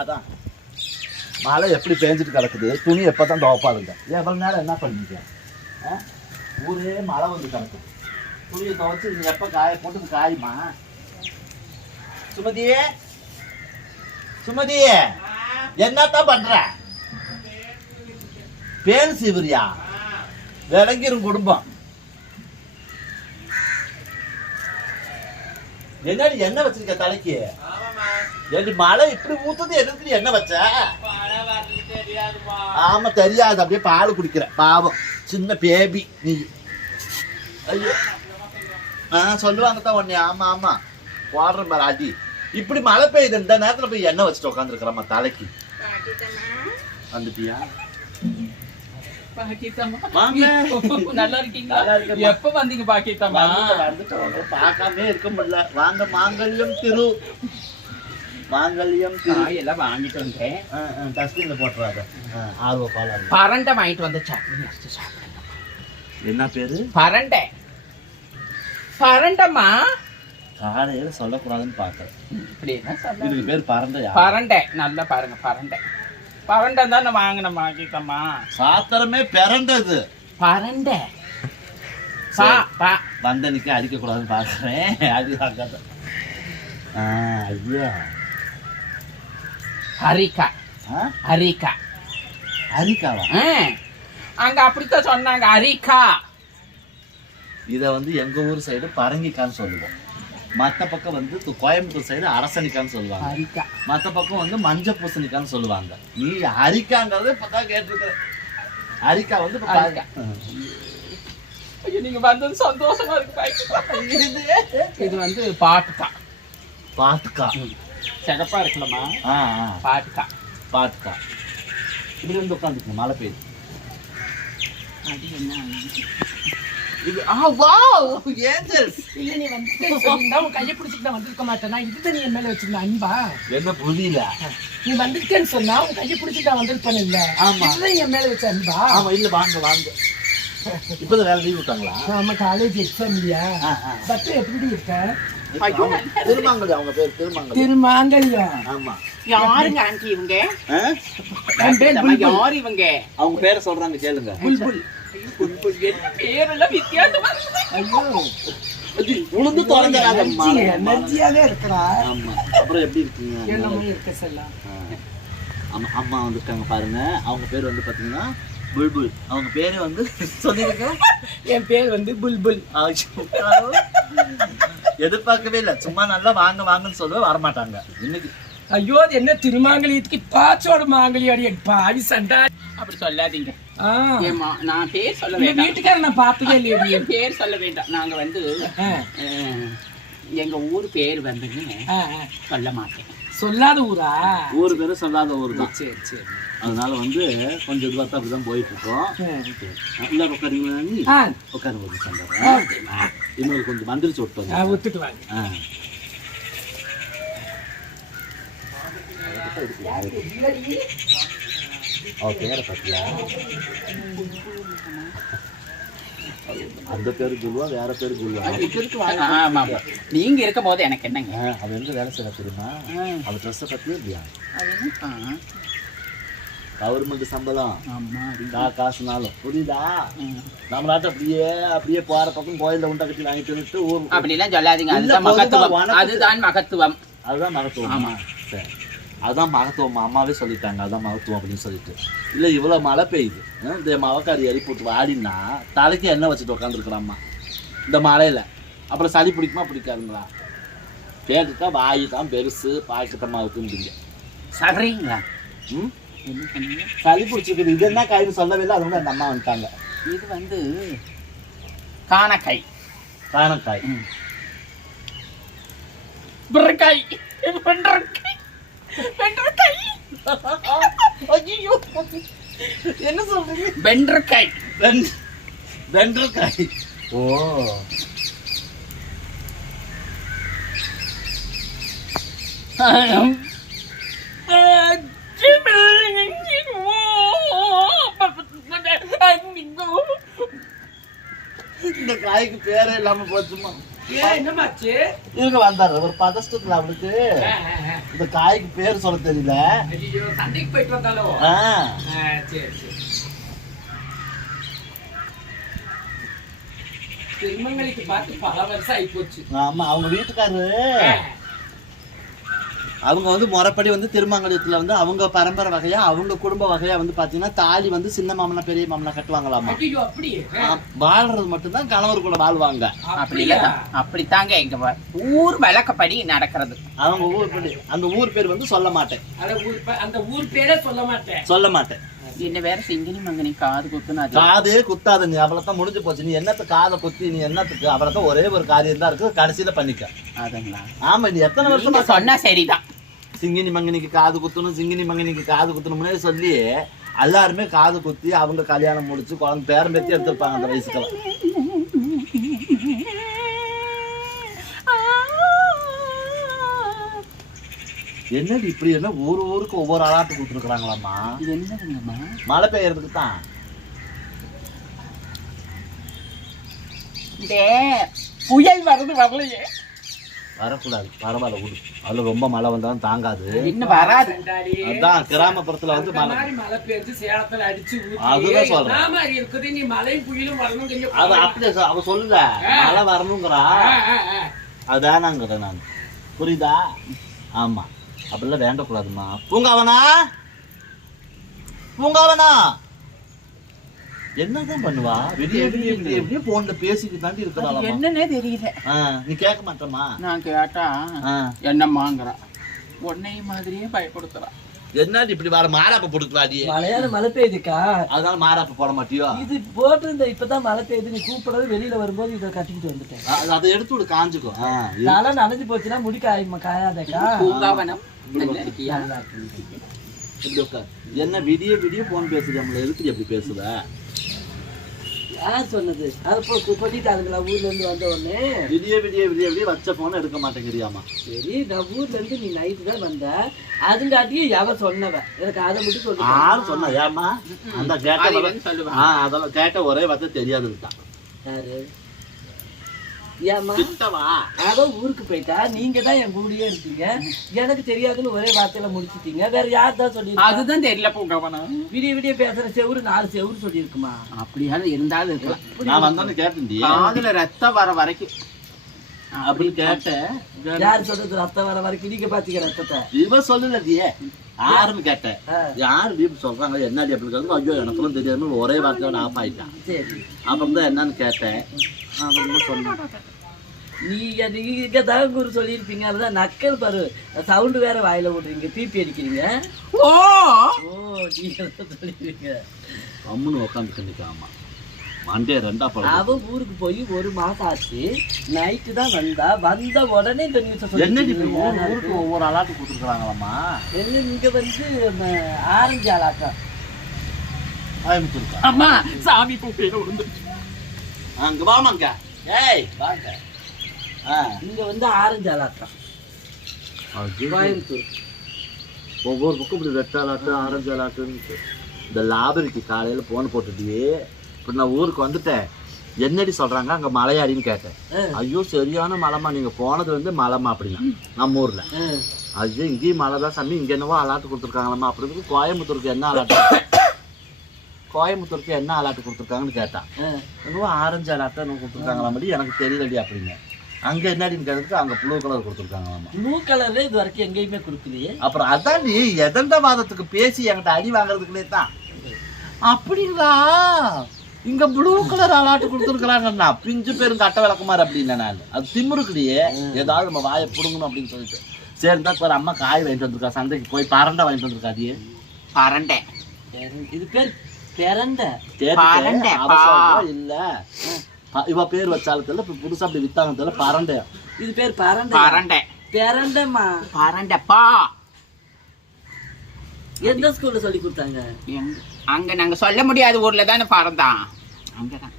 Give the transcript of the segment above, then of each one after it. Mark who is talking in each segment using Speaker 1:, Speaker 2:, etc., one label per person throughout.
Speaker 1: அதான். மழை எப்படி பேஞ்சிட்டு கிடக்குது? துணி எப்போ தான் துவப்பாதுங்க எவ்வளோ நேரம் என்ன பண்ணீங்க? ஊரே மழை வந்து கிடக்குது துணியை துவைச்சி நீ எப்போ காய போட்டு காயுமா? சுமதியே? சுமதியே? என்னத்தான் பண்ற? பேன் சிவரியா விளங்கிரும் குடும்பம். என்னடி என்ன வச்சிருக்க தலைக்கு? ஏடி மழை இப்படி ஊத்துது? எதுக்கு என்ன வச்ச? ஆமா தெரியாது. அப்படியே பால் குடிக்கிற. பாவம். சின்ன பேபி நீ. ஐயோ. ஆ சொல்லுவாங்க தான் உடனே ஆமா ஆமா. போடுற மாதிரி அடி. இப்படி மழை பெய்யுது. இந்த நேரத்துல போய் எண்ணெய் வச்சுட்டு உட்காந்துருக்கிறம்மா தலைக்கு. வந்துட்டியா.
Speaker 2: நல்லா இருக்கீங்களா. எப்ப வந்தீங்க பாக்கிட்டமா
Speaker 1: வந்துட்டு, வந்துட்டு உங்களை பார்க்காம இருக்க முடியல. வாங்க மாங்கல்யம் திரு. மாங்கல்யம்
Speaker 2: எல்லாம் வாங்கிட்டு வந்தேன்.
Speaker 1: டஸ்ட்பின்ல போட்டுறாங்க ஆர்வ பாலாது.
Speaker 2: பரண்டை வாங்கிட்டு வந்து சாப்பிடுங்க.
Speaker 1: என்ன பேரு?
Speaker 2: பரண்டை. பரண்டம்மா
Speaker 1: காலையில சொல்லக்கூடாதுன்னு பார்த்தேன்.
Speaker 2: இப்படி என்ன சொல்ல?
Speaker 1: இதுக்கு பேர் பறந்தையா
Speaker 2: பரண்டை. நல்லா பாருங்க பரண்டை. பரண்டை தான் நான் வாங்கினேன் பாக்கிட்டம்மா
Speaker 1: சாத்திரமே பிறண்டது
Speaker 2: பரண்டை. பா பா.
Speaker 1: வந்தனிக்கு அடிக்க கூடாதுன்னு பாக்குறேன் அடி வாங்காத
Speaker 2: ஹரிக்கா
Speaker 1: அரிக்காவா
Speaker 2: ஆ, அங்க அப்படித்தான் சொன்னாங்க ஹரிக்கா
Speaker 1: இத வந்து எங்க ஊர் சைடு பரங்கிக்கான்னு சொல்லுவோம். மத்த பக்கம் வந்து கோயம்புத்தூர் சைடு அரசனிக்கான்னு சொல்லுவாங்க.
Speaker 2: ஹரிக்கா
Speaker 1: மத்த பக்கம் வந்து மஞ்ச பூசணிக்கான்னு சொல்லுவாங்க. நீ அரிக்காங்கிறத இப்பதான் கேட்டிருக்க அரிக்கா வந்து இப்ப.
Speaker 2: ஐயோ நீங்க வந்தது சந்தோஷமா இருக்கு. இது வந்து பாட்டுக்கா.
Speaker 1: பாட்டுக்கா?
Speaker 2: சிகப்பா இருக்கலாமா
Speaker 1: ஆ ஆ.
Speaker 2: பாட்டுக்கா
Speaker 1: பாட்டுக்கா இப்படி வந்து உட்காந்துக்கணும் மழை பெய்யுது.
Speaker 2: அது என்ன
Speaker 1: இது ஆ வாவ் ஏஞ்சல்ஸ்
Speaker 3: இல்ல நீ வந்து உன் கையை பிடிச்சிட்டு நான் வந்திருக்க மாட்டேனா. இது நீ என் மேல வச்சிருந்த அன்பா?
Speaker 1: என்ன புரியல.
Speaker 3: நீ வந்துருக்கேன்னு சொன்னா உன் கையை பிடிச்சிட்டு நான் வந்திருப்பேன் இல்ல?
Speaker 1: ஆமா.
Speaker 3: இதுதான் என் மேல வச்ச அன்பா?
Speaker 1: ஆமா இல்ல வாங்க வாங்க. இப்பதான் வேலை லீவ் விட்டாங்களா?
Speaker 3: ஆமா காலேஜ் எக்ஸாம் இல்லையா. பத்து எப்படி இருக்க?
Speaker 1: அவங்க திருமாங்கலி அவங்க பேர் திருமாங்கலி.
Speaker 3: திருமாங்கல்யம்
Speaker 1: ஆமா.
Speaker 2: யாருங்க ஆண்டி இவங்க. யார் இவங்க?
Speaker 1: அவங்க பேரை சொல்றாங்க கேளுங்க.
Speaker 3: புல்புல்.
Speaker 2: புல்புல். பேரெல்லாம் வித்தியாசமா இருக்கு.
Speaker 3: ஐயோ.
Speaker 1: உளுந்து
Speaker 3: எனர்ஜி எனர்ஜியாவே இருக்கிறா.
Speaker 1: ஆமா. அப்புறம் எப்படி இருக்கீங்க?
Speaker 3: என்னமோ இருக்க செல்லாம்
Speaker 1: ஆ. ஆமா அம்மா வந்திருக்காங்க பாருங்க. அவங்க பேர் வந்து பாத்தீங்கன்னா புல்புல். அவங்க பேரு வந்து சொல்லிருக்க
Speaker 3: என் பேர் வந்து புல்புல்.
Speaker 1: எதிர்பார்க்கவே இல்லை. சும்மா நல்லா வாங்க வாங்கன்னு சொல்லுவேன் வரமாட்டாங்க. இன்னைக்கு
Speaker 3: ஐயோ அது என்ன திருமாங்கலியத்துக்கு பாச்சோட மாங்கலி அடி பாவி சண்டா.
Speaker 2: அப்படி சொல்லாதீங்க.
Speaker 3: ஆ.
Speaker 2: ஏம்மா, நான் பேர் சொல்ல வேண்டாம்.
Speaker 3: வீட்டுக்கார நான் பார்த்ததே இல்லையடி
Speaker 2: என் பேர் சொல்ல வேண்டாம். நாங்க வந்து எங்க ஊர் பேர் வந்துங்க. சொல்ல மாட்டேன்.
Speaker 3: சொல்லாத ஊரா?
Speaker 1: ஊர் பேரு சொல்லாத ஊர் தான்.
Speaker 3: சரி சரி
Speaker 1: அதனால வந்து கொஞ்சம் இதுவாக தான் அப்படிதான் போயிட்டு இருக்கோம். உள்ள உட்காருங்களா
Speaker 3: ஆ.
Speaker 1: இன்னொரு கொஞ்சம் மந்திரிச்சு விட்டு
Speaker 3: ஆ, விட்டுட்டு வாங்க.
Speaker 1: ஆ. அவ பேரை பத்தியா? அந்த பேரு சொல்லுவா வேற பேரு சொல்லுவா.
Speaker 2: நீங்க இருக்கும் போது எனக்கு என்னங்க?
Speaker 1: ஆ, அவ எங்க வேலை செய்யறா தெரியுமா? அவ ட்ரெஸ்ஸை பத்தியே இல்லையா? கவர்மெண்ட் சம்பளம். கா காசுனாலும். புரியுதா?
Speaker 2: ம்.
Speaker 1: நம்மளாட்ட அப்படியே அப்படியே போற பக்கம் கோயில்ல உண்டை கட்டி வாங்கிட்டு வந்துட்டு ஊர்
Speaker 2: அப்படிலாம் சொல்லாதீங்க.
Speaker 1: இல்ல,
Speaker 2: அதுதான் மகத்துவம். அதுதான் மகத்துவம்.
Speaker 1: அதுதான் மகத்துவம்.
Speaker 2: ஆமா.
Speaker 1: சரி. அதுதான் மகத்துவம். அம்மாவே சொல்லிட்டாங்க. அதான் மகத்துவம் அப்படின்னு சொல்லிட்டு. இல்ல இவ்வளவு மழை பெய்யுது. இந்த மவக்காரி எரி போட்டு வாடினா தலைக்கு எண்ணெய் வச்சுட்டு உட்காந்துருக்குறாம்மா இந்த மழையில. அப்புறம் சளி பிடிக்குமா? பிடிக்காதுங்களா? கேட்டுட்டா வாய் தான் பெருசு பாய்க்கத்தமா இருக்குன்றீங்க
Speaker 2: சரிங்களா
Speaker 1: ம்? சளி இது என்ன காய்னு சொல்லவே இல்லை. அது வந்து அந்த அம்மா வந்துட்டாங்க.
Speaker 2: இது வந்து காணக்காய்.
Speaker 1: காணக்காய்.
Speaker 2: வெண்டைக்காய். வெண்டைக்காய். வெண்டைக்காய்.
Speaker 1: ஐயோ என்ன சொல்றீங்க?
Speaker 2: வெண்டைக்காய்.
Speaker 1: வெண்- வெண்டைக்காய். ஓ. இந்த காய்க்கு பேரே இல்லாம போச்சுமா
Speaker 3: என்னமாச்சு?
Speaker 1: இவங்க வந்தாரு ஒரு பதஷ்டத்துல அவளுக்கு. இந்த காய்க்கு பேர் சொல்ல தெரியல.
Speaker 3: சண்டைக்கு போயிட்டு
Speaker 1: ஆ,
Speaker 3: சரி சரி. திருமங்கலிக்கு பார்த்து பல வருஷம் ஆகி போச்சு
Speaker 1: ஆமா அவங்க வீட்டுக்காரரு அவங்க வந்து முறைப்படி வந்து திருமங்கலத்துல வந்து அவங்க பரம்பரை வகையா அவங்க குடும்ப வகையா வந்து பாத்தீங்கன்னா தாலி வந்து சின்ன மாமனா பெரிய மாமனா கட்டுவாங்களாமா? வாழ்றது மட்டும்தான் கணவர் கூட வாழ்வாங்க.
Speaker 2: அப்படி இல்ல அப்படித்தாங்க எங்க ஊர் வழக்கப்படி நடக்கிறது.
Speaker 1: அவங்க ஊர் பேரு அந்த ஊர் பேர் வந்து சொல்ல மாட்டேன்.
Speaker 3: அந்த ஊர் பேரே சொல்ல மாட்டேன்.
Speaker 1: சொல்ல மாட்டேன்.
Speaker 2: என்ன வேற சிங்கினி மங்கனி காது குத்துன்னு அது.
Speaker 1: காதே குத்தாத நீ அவ்வளவுதான் முடிஞ்சு போச்சு. நீ என்னத்து காதை குத்தி நீ என்னத்துக்கு அவ்வளவுதான் ஒரே ஒரு காரியம் தான் இருக்கு. கடைசியில பண்ணிக்க.
Speaker 2: அதுங்களா?
Speaker 1: ஆமா நீ எத்தனை வருஷமா
Speaker 2: சொன்னா சரிதான்.
Speaker 1: சிங்கினி மங்கனிக்கு காது குத்தணும் சிங்கினி மங்கனிக்கு காது குத்தணும்னே சொல்லி எல்லாருமே காது குத்தி அவங்க கல்யாணம் முடிச்சு குழந்தை பேரம் பேத்தி எடுத்திருப்பாங்க அந்த வயசுக்கெல்லாம் என்னடி இப்படி என்ன ஊர் ஊருக்கு ஒவ்வொரு அலாட்டு கொடுத்துருக்குறாங்களாம்மா?
Speaker 2: என்னதுங்கம்மா?
Speaker 1: மழை பெய்யறதுக்கு தான்.
Speaker 2: இந்த புயல் வருது வரலையே.
Speaker 1: வரக்கூடாது. பரவாயில்ல விடு. அதுல ரொம்ப மழை வந்தாலும் தாங்காது.
Speaker 2: இன்னும் வராது.
Speaker 1: அதான் கிராமப்புறத்துல வந்து மழை
Speaker 3: மாதிரி மழை பெஞ்சு சேலத்துல அடிச்சு ஊத்தி,
Speaker 1: அதுதான் சொல்றேன்.
Speaker 3: இருக்குது. நீ மழையும் புயலும் வரணும்
Speaker 1: அவ அப்படியே சொ- அவ சொல்லல மழை வரணுங்கிறா? அதானாங்கிறேன் நான். புரியுதா? ஆமா. அப்படிலாம் வேண்டக்கூடாதும்மா. பூங்காவனா? பூங்காவனா? என்னதான் பண்ணுவா? விடிய விடிய விடிய விடிய போன்ல பேசிட்டு தாண்டி
Speaker 2: அது
Speaker 1: இருக்கிறாளம்மா
Speaker 2: என்னன்னே தெரியல.
Speaker 1: நீ கேட்க மாட்டேமா
Speaker 2: நான் கேட்டா என்னம்மாங்கிறா. உன்னை மாதிரியே பயப்படுத்துறா.
Speaker 1: என்னடி இப்படி வர மாறாப்ப போட்டுக்கலாடி
Speaker 4: மழையான மழை பெய்யுதுக்கா
Speaker 1: அதனால மாறாப்ப போட மாட்டியோ?
Speaker 4: இது போட்டு இந்த இப்பதான் மழை பெய்யுது நீ கூப்பிடறது வெளியில வரும்போது இதை கட்டிக்கிட்டு வந்துட்டேன்.
Speaker 1: அதை எடுத்து விடு காஞ்சுக்கும்.
Speaker 4: தலை நனைஞ்சு போச்சுன்னா முடி காயுமா காயாதேக்கா?
Speaker 2: பூங்காவனம்.
Speaker 1: என்ன விடிய விடிய போன் பேசுது நம்மள. எதுக்கு எப்படி பேசுத
Speaker 4: யார் சொன்னது? அதை போ சொல்லிட்டாருங்களா ஊர்ல இருந்து வந்த உடனே.
Speaker 1: விடிய விடிய விடிய விடிய வச்ச போன எடுக்க மாட்டேங்கிறியாமா
Speaker 4: சரி நான் ஊர்ல இருந்து நீ நைட்டு தான் வந்த. அதுங்காட்டியும் எவ சொன்னவ? எனக்கு அதை மட்டும் சொல்லி.
Speaker 1: யாரு சொன்னா? ஏமா அந்த கேட்ட அதெல்லாம் கேட்ட ஒரே வார்த்தை தெரியாதுன்னு தான்
Speaker 4: யாரு?
Speaker 1: கிட்டவா
Speaker 4: அவ ஊருக்கு போயிட்டா. நீங்க தான் என் கூடயே இருக்கீங்க எனக்கு தெரியாதுன்னு ஒரே வார்த்தையில முடிச்சிட்டீங்க. வேற யார் தான் சொல்லி
Speaker 2: அதுதான் தெரியல
Speaker 4: விடிய விடிய பேசுற செவுரு நாலு செவுரு சொல்லியிருக்குமா?
Speaker 2: அப்படியாவது இருந்தாலும் இருக்கலாம்.
Speaker 1: நான் வந்தோன்னு கேட்டேன்டி.
Speaker 2: காதுல ரத்தம் வர வரைக்கும்.
Speaker 1: அப்படி கேட்டேன்.
Speaker 4: யார் சொல்றது? ரத்தம் வர வரைக்கும். நீங்க பாத்தீங்க ரத்தத்தை.
Speaker 1: இவ சொல்லலையே யாருன்னு கேட்டேன். யாரு வீட்டு சொல்றாங்க? என்னடி அப்படி கேட்கும் ஐயோ எனக்குலாம் தெரியாதுன்னு ஒரே வார்த்தையோட ஆஃப் ஆயிட்டான்.
Speaker 4: சரி.
Speaker 1: அப்புறம் தான் என்னன்னு கேட்டேன்.
Speaker 4: நீங்க நீங்க தான் குரு சொல்லியிருப்பீங்க அதுதான் நக்கல் பாரு. சவுண்டு வேற வாயில விடுறீங்க பிபி அடிக்கிறீங்க.
Speaker 2: ஓ!
Speaker 4: ஓ நீங்க தான் சொல்லிருக்கீங்க
Speaker 1: அம்முன்னு உட்காந்து நிற்காமா மண்டே ரெண்டா படம்
Speaker 4: அவ ஊருக்கு போய் ஒரு மாசம் ஆச்சு நைட்டு தான் வந்தா வந்த உடனே இந்த நியூஸ
Speaker 1: ஊர் ஊருக்கு ஒவ்வொரு அலாட்டு கொடுத்துருக்காங்களாம்மா
Speaker 4: என்ன இங்க வந்து ஆரஞ்சு
Speaker 2: அம்மா சாமி கூப்பிட்டு விழுந்து
Speaker 1: அங்க வாமாங்க. ஏய் வாங்க. ஆ.
Speaker 4: இங்க வந்து ஆரஞ்சு ஆளாக்கா கோயம்புத்தூர்.
Speaker 1: ஒவ்வொரு புக்கும் இப்படி ரெட் அலாட்டு ஆரஞ்சு அலாட்டுன்னு இந்த லாபரிக்கு காலையில போன் போட்டுட்டு இப்படி நான் ஊருக்கு வந்துட்டேன். என்னடி சொல்றாங்க? அங்க மலையாடின்னு கேட்டேன். ஐயோ சரியான மலைமா நீங்க போனது வந்து மலைமா அப்படின்னா நம்ம ஊர்ல. ஐயோ இங்கேயும் மலை தான் சாமி. இங்க என்னவோ அலாட்டு கொடுத்துருக்காங்களாமா அப்படி கோயம்புத்தூருக்கு என்ன அலாட்டு? கோயம்புத்தூருக்கு என்ன அலாட்டு கொடுத்துருக்காங்கன்னு கேட்டான். என்னவோ ஆரஞ்சு அலாட்டை என்ன கொடுத்துருக்காங்களாமடி எனக்கு தெரியலடி அப்படிங்க அங்க என்னடின்னு கேட்டதுக்கு அங்க ப்ளூ கலர் கொடுத்துருக்காங்களாமா.
Speaker 4: ப்ளூ கலர்ல இது வரைக்கும் எங்கேயுமே கொடுக்கலையே.
Speaker 1: அப்புறம் அதான் நீ எதண்டவாதத்துக்கு பேசி என்கிட்ட அடி வாங்குறதுக்குள்ளே தான். அப்படிங்களா? இங்க ப்ளூ கலர் அலாட்டு கொடுத்துருக்குறாங்கண்ணா பிஞ்சு பேரும் கட்ட விளக்குமாறு அப்படின்னா நான். அது திமிருக்குடியே. ஏதாவது நம்ம வாயை பிடுங்கணும் அப்படின்னு சொல்லிட்டு. சரி தான் பாரு அம்மா காய் வாங்கிட்டு வந்திருக்கா சந்தைக்கு போய் பரண்டை வாங்கிட்டு வந்திருக்கா அது
Speaker 2: பரண்டை
Speaker 4: பெரண்டை. இது பேர்
Speaker 1: இல்ல. இவ பேர் வச்சாலும் தெரியல இப்ப புதுசா அப்படி வித்தாங்க தெரியல பரண்டை
Speaker 4: இது பேர் பரண்டை
Speaker 2: பரண்டை.
Speaker 4: பெரண்டம்மா
Speaker 2: பரண்டைப்பா.
Speaker 4: எந்த ஸ்கூல்ல சொல்லி கொடுத்தாங்க?
Speaker 2: அங்க நாங்க சொல்ல முடியாத ஊர்ல தானே பறந்தான். அங்கதான்.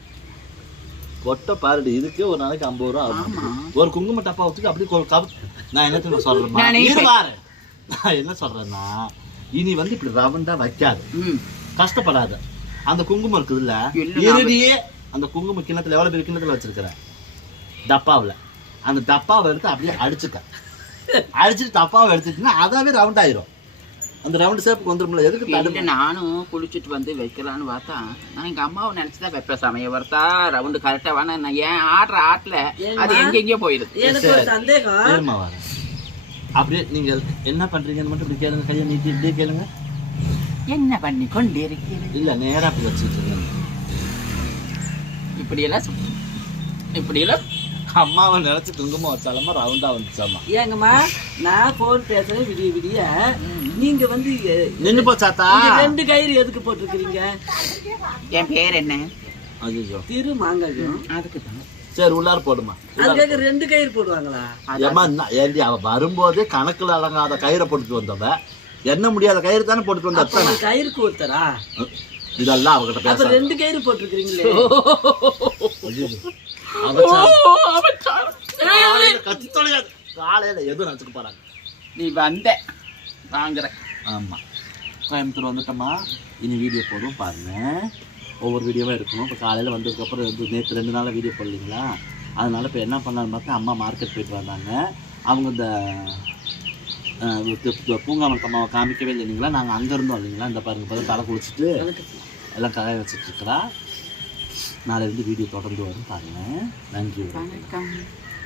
Speaker 1: கொட்டை பாருடி இதுக்கே ஒரு நாளைக்கு ஐம்பது ரூபா ஆகும். ஒரு குங்கும டப்பா வச்சுட்டு அப்படியே கொ- கவு நான் என்ன சொல்றேன்?
Speaker 2: நானே
Speaker 1: என்ன சொல்றேன்னா இனி வந்து இப்படி ரவண்டா வைக்காது. கஷ்டப்படாத. அந்த குங்குமம் இருக்குதுல்ல
Speaker 2: இல்ல,
Speaker 1: இறுதியே அந்த குங்குமம் கிண்ணத்துல எவ்வளவு பெரிய கிண்ணத்துல வச்சிருக்கிறேன் டப்பாவுல. அந்த டப்பாவை எடுத்து அப்படியே அடிச்சுக்க. அடிச்சுட்டு தப்பாவை எடுத்துட்டுன்னா அதாவே ரவுண்ட் ஆயிரும். அந்த ரவுண்ட் ஷேப்புக்கு வந்துரும்ல எதுக்கு தடுமை
Speaker 2: நானும் குளிச்சுட்டு வந்து வைக்கலான்னு பார்த்தா நான் எங்க அம்மாவை நினைச்சுதான் வைப்பேன் சமயம் வரத்தா ரவுண்டு கரெக்டா வேணா நான் ஏன் ஆடுற ஆட்டுல அது? எங்கெங்கயோ போயிருது
Speaker 4: எனக்கு ஒரு சந்தேகம்.
Speaker 1: அப்படியே நீங்க என்ன பண்றீங்கன்னு மட்டும் இப்படி கேளுங்க கையை நீட்டி இப்படியே கேளுங்க.
Speaker 2: என்ன பண்ணி கொண்டு இருக்கிறேன்
Speaker 1: இல்ல நேரா அப்படி வச்சுட்டு இருங்க.
Speaker 2: இப்படி எல்லாம் சொ- இப்படி எல்லாம்
Speaker 1: அம்மாவை நினைச்சு குங்குமம் வச்சாலமா ரவுண்டா வந்துச்சாமா?
Speaker 4: ஏங்கம்மா நான் போன் பேசுறேன் விடிய விடிய. நீங்க வந்து
Speaker 1: நின்னு போச்சாத்தா
Speaker 4: ரெண்டு கயிறு எதுக்கு போட்டிருக்கிறீங்க?
Speaker 2: என் பேர் என்ன?
Speaker 1: ஐயோ
Speaker 4: திரு மாங்காயும்
Speaker 2: அதுக்கு தான்.
Speaker 1: சரி உள்ளார போடுமா.
Speaker 4: அதுக்காக ரெண்டு கயிறு போடுவாங்களா?
Speaker 1: ஏமா என்ன- ஏண்டி அவ வரும்போதே கணக்குல அடங்காத கயிறை போட்டுட்டு வந்தவ? என்ன முடியாத கயிறு தானே போட்டுட்டு வந்த அத்தனை.
Speaker 4: ஒரு கயிறுக்கு ஒருத்தரா?
Speaker 1: இதெல்லாம் அவகிட்ட பேச
Speaker 4: ரெண்டு கயிறு போட்டிருக்கிறீங்களே.
Speaker 1: கத்தி தொலையாது. காலையில எதுவும் நினைச்சுக்க போறாங்க.
Speaker 2: நீ வந்த. வாங்குற.
Speaker 1: ஆமா. கோயம்புத்தூர் வந்துட்டோமா. இனி வீடியோ போடும் பாருங்க. ஒவ்வொரு வீடியோவாக எடுக்கணும் இப்போ காலையில் வந்ததுக்கப்புறம் வந்து நேற்று ரெண்டு நாளாக வீடியோ போடலீங்களா? அதனால இப்போ என்ன பண்ணலான்னு பார்த்தா அம்மா மார்க்கெட் போயிட்டு வந்தாங்க. அவங்க இந்த அஹ், பூங்காமல் அம்மாவை காமிக்கவே இல்லை இல்லைங்களா? நாங்கள் அங்கே இருந்தோம் இல்லைங்களா? இந்த பாருங்க பார்த்து தலை குளிச்சுட்டு எல்லாம் காய வச்சுட்டு இருக்கிறா நாளையிலேருந்து வீடியோ தொடர்ந்து வரும் பாருங்க. நன்றி.
Speaker 2: வணக்கம்.